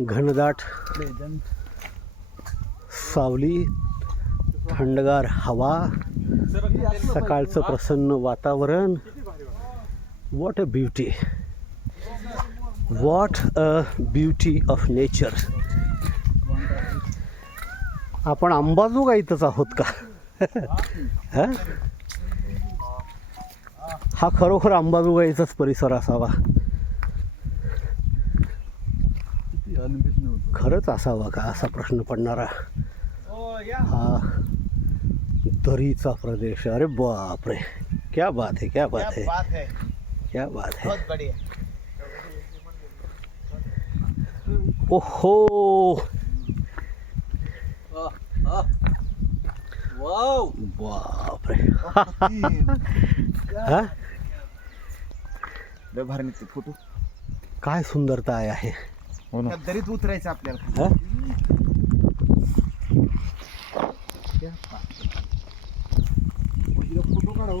घनदाट सावली, थंडगार हवा, सकाळचं प्रसन्न वातावरण. What a beauty, what a beauty of nature. आपण अंबाजोगाईतच आहोत का? हा, हा खरोखर अंबाजोगाईचाच परिसर असावा. खरंच असावा का असा प्रश्न पडणारा हा दरीचा प्रदेश. अरे बापरे, क्या बात है, क्या बात है, क्या बात है. ओहो, बापरे. हा, भारी फोटो. काय सुंदरता आहे. दरीत उतरायचं आपल्याला. फोटो काढा.